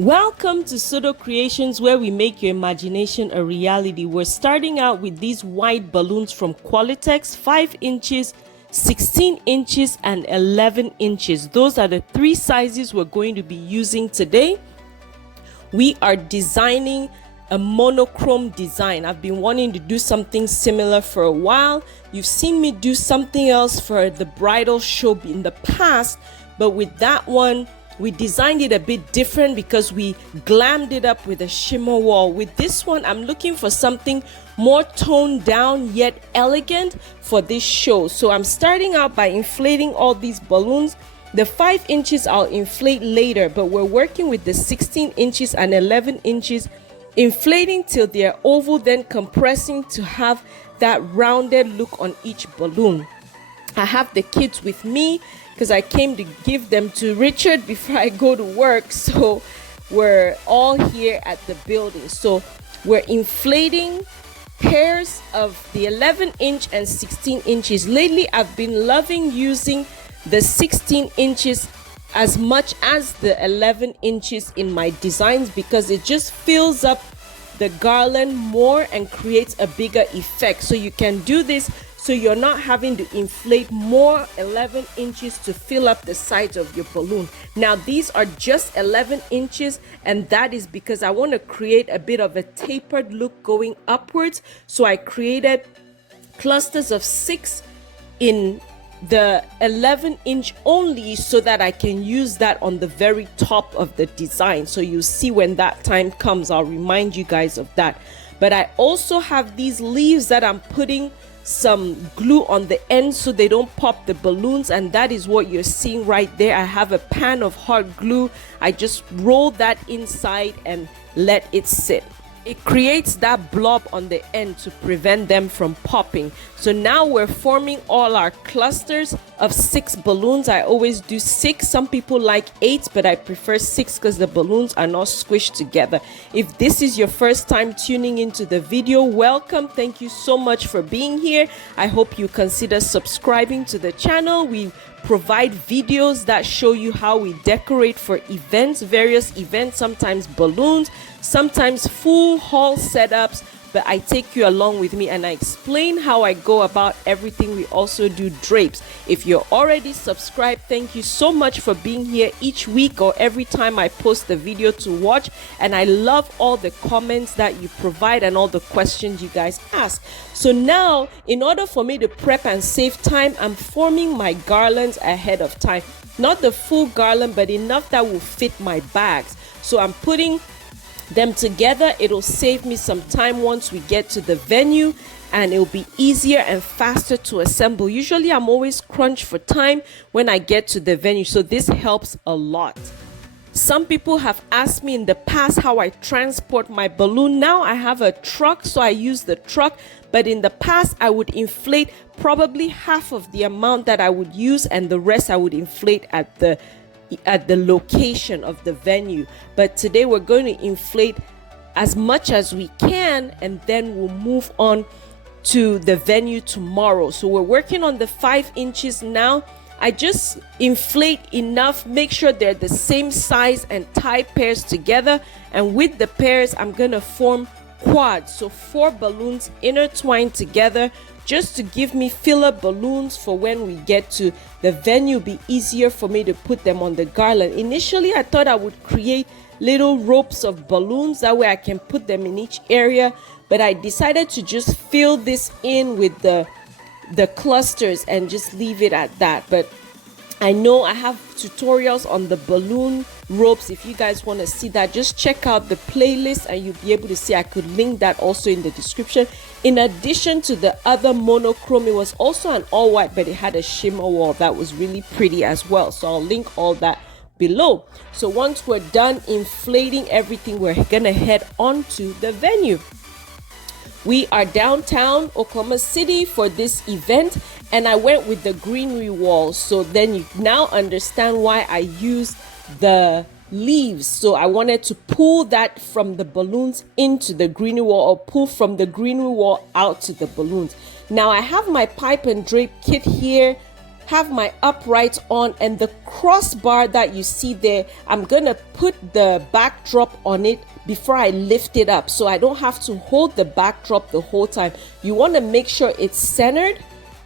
Welcome to Sodo Creations, where we make your imagination a reality. We're starting out with these white balloons from Qualitex, 5 inches, 16 inches, and 11 inches. Those are the 3 sizes we're going to be using today. We are designing a monochrome design. I've been wanting to do something similar for a while. You've seen me do something else for the bridal show in the past, but with that one, we designed it a bit different because we glammed it up with a shimmer wall. With this one, I'm looking for something more toned down yet elegant for this show. So I'm starting out by inflating all these balloons. The 5 inches I'll inflate later, but we're working with the 16 inches and 11 inches, inflating till they're oval, then compressing to have that rounded look on each balloon. I have the kids with me because I came to give them to Richard before I go to work. So we're all here at the building. So we're inflating pairs of the 11 inch and 16 inches. Lately, I've been loving using the 16 inches as much as the 11 inches in my designs because it just fills up the garland more and creates a bigger effect. So you can do this so you're not having to inflate more 11 inches to fill up the sides of your balloon. Now these are just 11 inches, and that is because I want to create a bit of a tapered look going upwards. So I created clusters of 6 in the 11 inch only so that I can use that on the very top of the design. So you see when that time comes, I'll remind you guys of that. But I also have these leaves that I'm putting some glue on the end so they don't pop the balloons, and that is what you're seeing right there. I have a pan of hot glue. I just roll that inside and let it sit. It creates that blob on the end to prevent them from popping. So now we're forming all our clusters of 6 balloons. I always do 6. Some people like 8, but I prefer 6 because the balloons are not squished together. If this is your first time tuning into the video, welcome. Thank you so much for being here. I hope you consider subscribing to the channel. We provide videos that show you how we decorate for events, various events, sometimes balloons, sometimes full hall setups, but I take you along with me and I explain how I go about everything. We also do drapes. If you're already subscribed, thank you so much for being here each week or every time I post a video to watch, and I love all the comments that you provide and all the questions you guys ask. So now, in order for me to prep and save time, I'm forming my garlands ahead of time. Not the full garland, but enough that will fit my bags. So I'm putting them together. It'll save me some time once we get to the venue, and it'll be easier and faster to assemble. Usually I'm always crunched for time when I get to the venue, so this helps a lot. Some people have asked me in the past how I transport my balloon. Now I have a truck, so I use the truck, but in the past I would inflate probably half of the amount that I would use, and the rest I would inflate at the location of the venue. But today we're going to inflate as much as we can, and then we'll move on to the venue tomorrow. So we're working on the 5 inches now. I just inflate enough, make sure they're the same size, and tie pairs together. And with the pairs, I'm gonna form quads, so 4 balloons intertwined together, just to give me filler balloons for when we get to the venue. Be easier for me to put them on the garland. Initially, I thought I would create little ropes of balloons, that way I can put them in each area, but I decided to just fill this in with the clusters and just leave it at that. But I know I have tutorials on the balloon ropes. If you guys want to see that, just check out the playlist and you'll be able to see. I could link that also in the description. In addition to the other monochrome, it was also an all white, but it had a shimmer wall that was really pretty as well. So I'll link all that below. So once we're done inflating everything, we're gonna head on to the venue. We are downtown Oklahoma City for this event, and I went with the Greenery wall. So then you now understand why I use the leaves. So I wanted to pull that from the balloons into the Greenery wall, or pull from the Greenery wall out to the balloons. Now I have my pipe and drape kit here. have my upright on, and the crossbar that you see there, I'm gonna put the backdrop on it before I lift it up, so I don't have to hold the backdrop the whole time. You want to make sure it's centered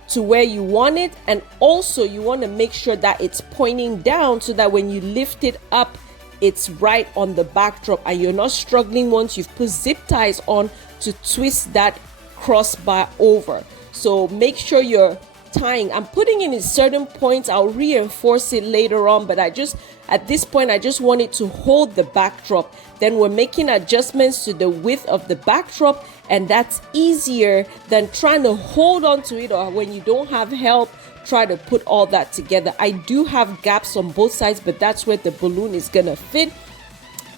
to where you want it, and also you want to make sure that it's pointing down so that when you lift it up, it's right on the backdrop and you're not struggling once you've put zip ties on to twist that crossbar over. So make sure you're tying. I'm putting in certain points. I'll reinforce it later on, but at this point I just want it to hold the backdrop. Then we're making adjustments to the width of the backdrop, and that's easier than trying to hold on to it, or when you don't have help, try to put all that together. I do have gaps on both sides, but that's where the balloon is gonna fit.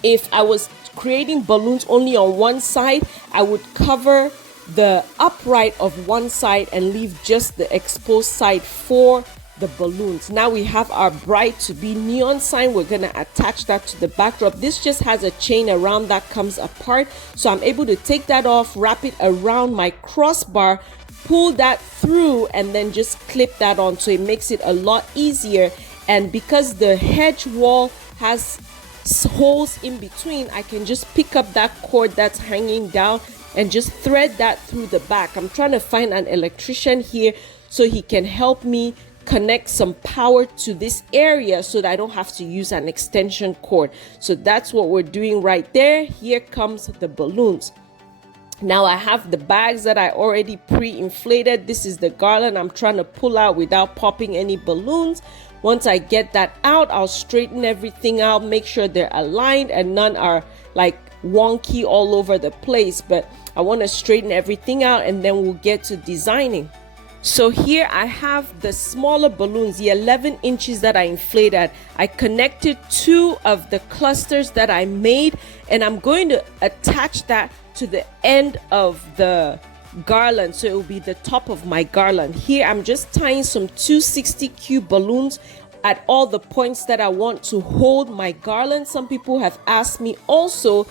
If I was creating balloons only on one side, I would cover the upright of one side and leave just the exposed side for the balloons. Now we have our bride to be neon sign. We're gonna attach that to the backdrop. This just has a chain around that comes apart, so I'm able to take that off, wrap it around my crossbar, pull that through, and then just clip that on, so it makes it a lot easier. And because the hedge wall has holes in between, I can just pick up that cord that's hanging down and just thread that through the back. I'm trying to find an electrician here so he can help me connect some power to this area so that I don't have to use an extension cord. So that's what we're doing right there. Here comes the balloons. Now I have the bags that I already pre-inflated. This is the garland I'm trying to pull out without popping any balloons. Once I get that out, I'll straighten everything out, make sure they're aligned and none are like wonky all over the place. But I want to straighten everything out and then we'll get to designing. So here I have the smaller balloons, the 11 inches that I inflated. I connected 2 of the clusters that I made, and I'm going to attach that to the end of the garland, so it will be the top of my garland. Here I'm just tying some 260Q balloons at all the points that I want to hold my garland. Some people have asked me also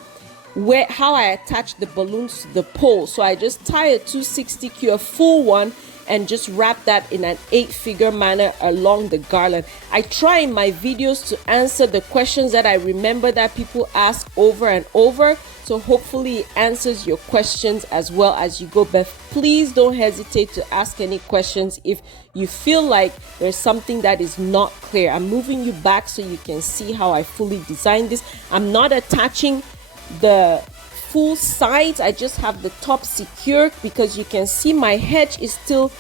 how I attach the balloons to the pole. So I just tie a 260Q, a full one, and just wrap that in an 8-figure manner along the garland. I try in my videos to answer the questions that I remember that people ask over and over. So hopefully it answers your questions as well as you go. But please don't hesitate to ask any questions if you feel like there's something that is not clear. I'm moving you back so you can see how I fully designed this. I'm not attaching the full sides. I just have the top secured because you can see my hedge is still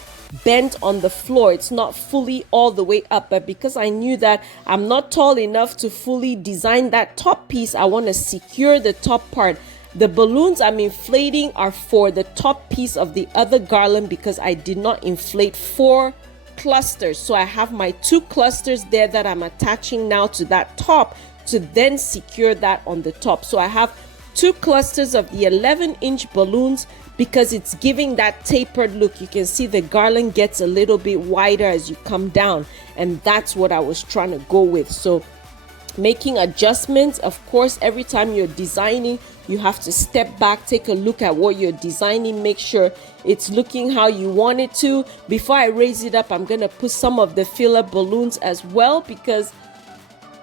bent on the floor. It's not fully all the way up, but because I knew that I'm not tall enough to fully design that top piece, I want to secure the top part. The balloons I'm inflating are for the top piece of the other garland because I did not inflate 4 clusters. So I have my 2 clusters there that I'm attaching now to that top to then secure that on the top. So I have 2 clusters of the 11-inch balloons because it's giving that tapered look. You can see the garland gets a little bit wider as you come down, and that's what I was trying to go with. So making adjustments, of course, every time you're designing, you have to step back, take a look at what you're designing, make sure it's looking how you want it to. Before I raise it up, I'm gonna put some of the filler balloons as well because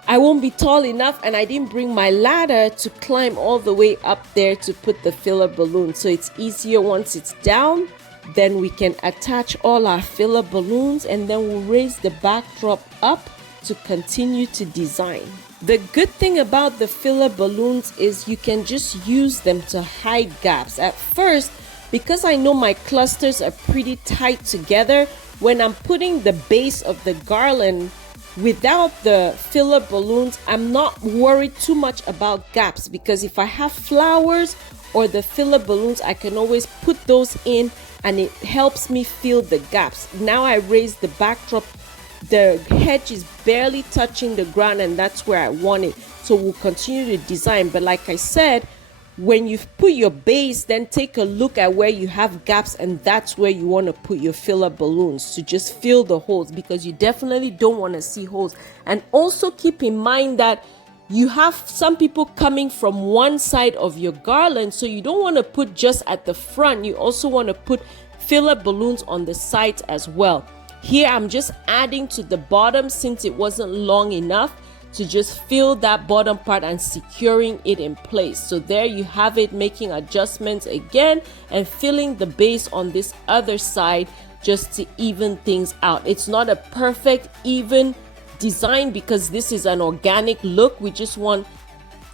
I won't be tall enough and I didn't bring my ladder to climb all the way up there to put the filler balloon. So it's easier once it's down, then we can attach all our filler balloons and then we'll raise the backdrop up to continue to design. The good thing about the filler balloons is you can just use them to hide gaps. At first, because I know my clusters are pretty tight together, when I'm putting the base of the garland without the filler balloons, I'm not worried too much about gaps because if I have flowers or the filler balloons, I can always put those in and it helps me fill the gaps. Now I raise the backdrop, the hedge is barely touching the ground and that's where I want it. So we'll continue to design, but like I said, when you put your base, then take a look at where you have gaps and that's where you want to put your filler balloons to just fill the holes because you definitely don't want to see holes. And also keep in mind that you have some people coming from one side of your garland, so you don't want to put just at the front. You also want to put filler balloons on the sides as well. Here I'm just adding to the bottom since it wasn't long enough to just fill that bottom part and securing it in place. So there you have it, making adjustments again and filling the base on this other side just to even things out. It's not a perfect even design because this is an organic look. We just want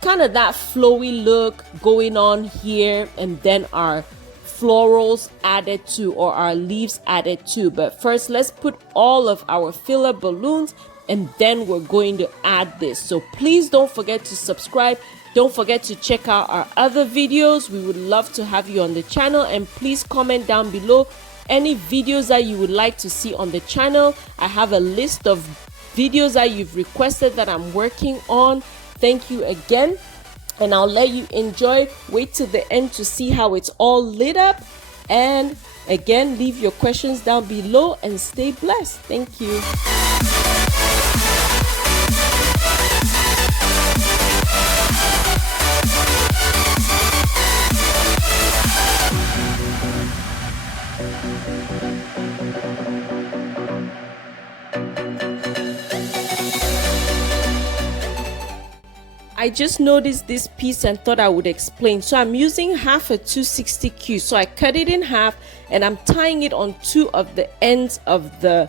kind of that flowy look going on here, and then our florals added to, or our leaves added to. But first, let's put all of our filler balloons, and then we're going to add this. So please don't forget to subscribe. Don't forget to check out our other videos. We would love to have you on the channel, and please comment down below any videos that you would like to see on the channel. I have a list of videos that you've requested that I'm working on. Thank you again, and I'll let you enjoy. Wait till the end to see how it's all lit up. And again, leave your questions down below and stay blessed. Thank you. I just noticed this piece and thought I would explain. So I'm using half a 260Q. So I cut it in half and I'm tying it on two of the ends of the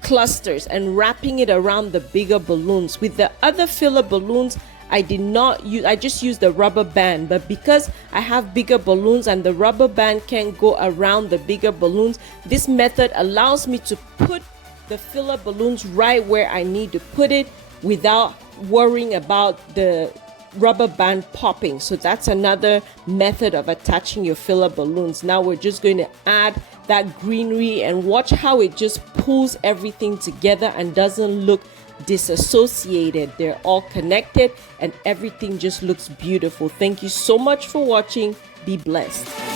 clusters and wrapping it around the bigger balloons. With the other filler balloons, I just used the rubber band, but because I have bigger balloons and the rubber band can't go around the bigger balloons, this method allows me to put the filler balloons right where I need to put it without worrying about the rubber band popping. So that's another method of attaching your filler balloons. Now we're just going to add that greenery and watch how it just pulls everything together and doesn't look disassociated. They're all connected and everything just looks beautiful. Thank you so much for watching. Be blessed.